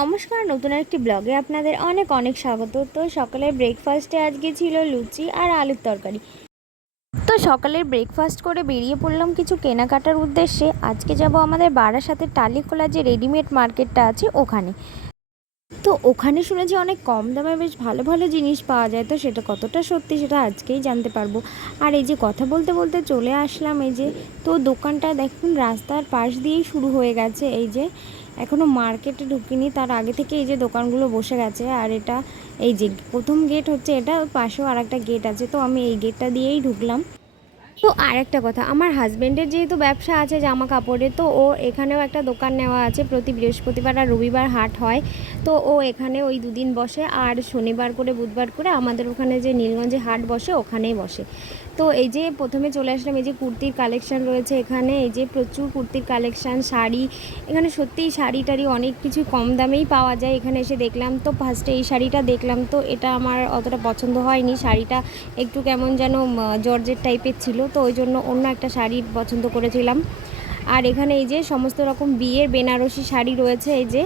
নমস্কার, নতুন একটি ব্লগে আপনাদের অনেক অনেক স্বাগত। তো সকালের ব্রেকফাস্টে আজকে ছিল লুচি আর আলুর তরকারি। তো সকালের ব্রেকফাস্ট করে বেরিয়ে পড়লাম কিছু কেনাকাটার উদ্দেশ্যে। আজকে যাব আমাদের বারাসাতের টালিখোলা যে রেডিমেড মার্কেটটা আছে ওখানে। তো ওখানে শুনেছি অনেক কম দামে বেশ ভালো ভালো জিনিস পাওয়া যায়। তো সেটা কতটা সত্যি সেটা আজকেই জানতে পারবো। আর এই যে কথা বলতে বলতে চলে আসলাম এই যে, তো দোকানটা দেখুন রাস্তার পাশ দিয়েই শুরু হয়ে গেছে। এই যে এখনও মার্কেটে ঢুকিনি, তার আগে থেকে এই যে দোকানগুলো বসে গেছে। আর এটা এই যে প্রথম গেট হচ্ছে, এটা পাশেও আর একটা গেট আছে, তো আমি এই গেটটা দিয়েই ঢুকলাম। তো আর একটা কথা, আমার হাজব্যান্ডের যেহেতু ব্যবসা আছে জামা কাপড়ের, তো ও এখানেও একটা দোকান নেওয়া আছে। প্রতি বৃহস্পতিবার আর রবিবার হাট হয়, তো ও এখানে ওই দুদিন বসে। আর শনিবার করে বুধবার করে আমাদের ওখানে যে নীলগঞ্জে হাট বসে ওখানেই বসে। তো এই যে প্রথমে চলে আসলাম, এই যে কুর্তির কালেকশান রয়েছে এখানে। এই যে প্রচুর কুর্তির কালেকশান, শাড়ি, এখানে সত্যিই শাড়ি টাড়ি অনেক কিছু কম দামেই পাওয়া যায়। এখানে এসে দেখলাম, তো ফার্স্টে এই শাড়িটা দেখলাম, তো এটা আমার অতটা পছন্দ হয়নি। শাড়িটা একটু কেমন যেন জর্জেট টাইপের ছিল, তো ওই জন্য অন্য একটা শাড়ি পছন্দ করেছিলাম। আর এখানে এই যে সমস্ত রকম বিয়ের বেনারসি শাড়ি রয়েছে। এই যে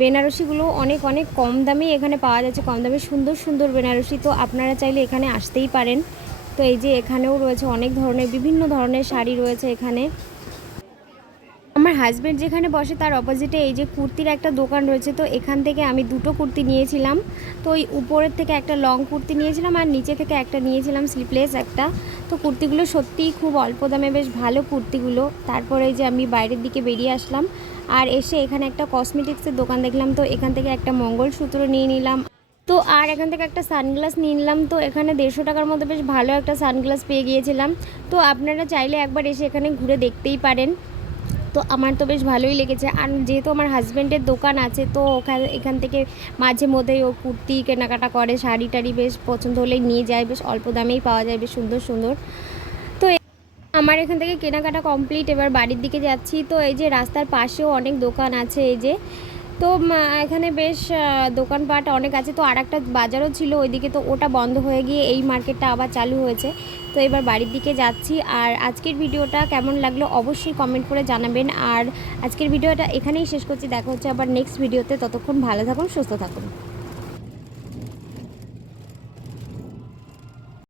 বেনারসিগুলো অনেক অনেক কম দামেই এখানে পাওয়া যাচ্ছে, কম দামে সুন্দর সুন্দর বেনারসি। তো আপনারা চাইলে এখানে আসতেই পারেন। তো এই যে এখানেও রয়েছে অনেক ধরনের, বিভিন্ন ধরনের শাড়ি রয়েছে এখানে। আমার হাজব্যান্ড যেখানে বসে তার অপোজিটে এই যে কুর্তির একটা দোকান রয়েছে, তো এখান থেকে আমি দুটো কুর্তি নিয়েছিলাম। তো ওই উপরের থেকে একটা লং কুর্তি নিয়েছিলাম আর নিচে থেকে একটা নিয়েছিলাম স্লিভলেস একটা। তো কুর্তিগুলো সত্যিই খুব অল্প দামে বেশ ভালো কুর্তিগুলো। তারপরে এই যে আমি বাইরের দিকে বেরিয়ে আসলাম, আর এসে এখানে একটা কসমেটিক্সের দোকান দেখলাম, তো এখান থেকে একটা মঙ্গলসূত্র নিয়ে নিলাম। তো আর এখান থেকে একটা সানগ্লাস নিয়ে নিলাম। তো এখানে 150 টাকার মধ্যে বেশ ভালো একটা সানগ্লাস পেয়ে গিয়েছিলাম। তো আপনারা চাইলে একবার এসে এখানে ঘুরে দেখতেই পারেন। তো আমার তো বেশ ভালোই লেগেছে। আর যেহেতু আমার হাজব্যান্ডের দোকান আছে, তো এখান থেকে মাঝে মধ্যেই ও কুর্তি কেনাকাটা করে, শাড়ি টাড়ি বেশ পছন্দ হলেই নিয়ে যায়, বেশ অল্প দামেই পাওয়া যায়, বেশ সুন্দর সুন্দর। তো আমার এখান থেকে কেনাকাটা কমপ্লিট, এবার বাড়ির দিকে যাচ্ছি। তো এই যে রাস্তার পাশেও অনেক দোকান আছে এই যে, তো এখানে বেশ দোকানপাট অনেক আছে। তো আর একটা বাজারও ছিল ওইদিকে, তো ওটা বন্ধ হয়ে গিয়ে এই মার্কেটটা আবার চালু হয়েছে। তো এবার বাড়ির দিকে যাচ্ছি। আর আজকের ভিডিওটা কেমন লাগলো অবশ্যই কমেন্ট করে জানাবেন। আর আজকের ভিডিওটা এখানেই শেষ করছি, দেখা হচ্ছে আবার নেক্সট ভিডিওতে। ততক্ষণ ভালো থাকুন, সুস্থ থাকুন।